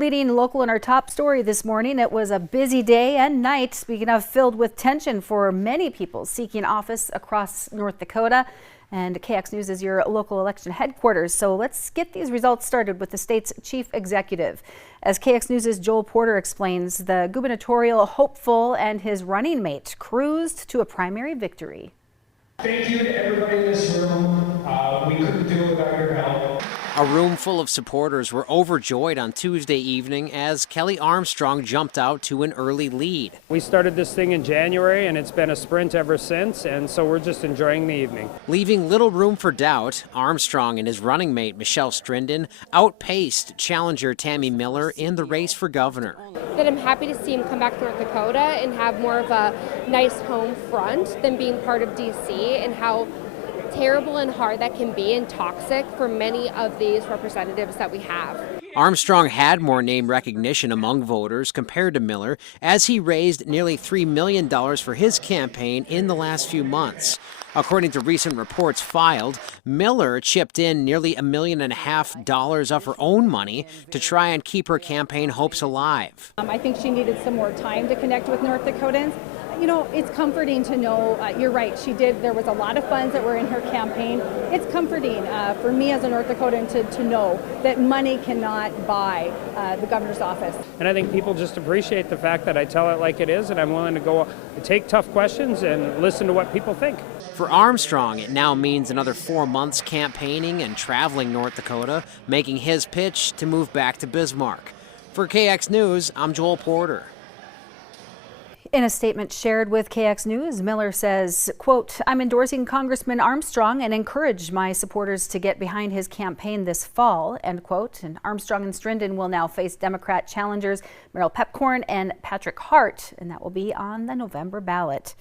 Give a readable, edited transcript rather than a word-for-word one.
Leading local in our top story this morning, it was a busy day and night, speaking of filled with tension for many people seeking office across North Dakota. And KX News is your local election headquarters. So let's get these results started with the state's chief executive. As KX News' Joel Porter explains, the gubernatorial hopeful and his running mate cruised to a primary victory. Thank you to everybody in this room. We couldn't do it without your help. A room full of supporters were overjoyed on Tuesday evening as Kelly Armstrong jumped out to an early lead. We started this thing in January and it's been a sprint ever since, and so we're just enjoying the evening. Leaving little room for doubt, Armstrong and his running mate Michelle Strinden outpaced challenger Tammy Miller in the race for governor. That I'm happy to see him come back to North Dakota and have more of a nice home front than being part of DC, and how terrible and hard that can be and toxic for many of these representatives that we have. Armstrong had more name recognition among voters compared to Miller, as he raised nearly $3 million for his campaign in the last few months. According to recent reports filed, Miller chipped in nearly $1.5 million of her own money to try and keep her campaign hopes alive. I think she needed some more time to connect with North Dakotans. You know, it's comforting to know, you're right, there was a lot of funds that were in her campaign. It's comforting for me as a North Dakotan to know that money cannot buy the governor's office. And I think people just appreciate the fact that I tell it like it is, and I'm willing to go take tough questions and listen to what people think. For Armstrong, it now means another 4 months campaigning and traveling North Dakota, making his pitch to move back to Bismarck. For KX News, I'm Joel Porter. In a statement shared with KX News, Miller says, quote, "I'm endorsing Congressman Armstrong and encourage my supporters to get behind his campaign this fall," end quote. And Armstrong and Strinden will now face Democrat challengers Merrill Pepcorn and Patrick Hart, and that will be on the November ballot.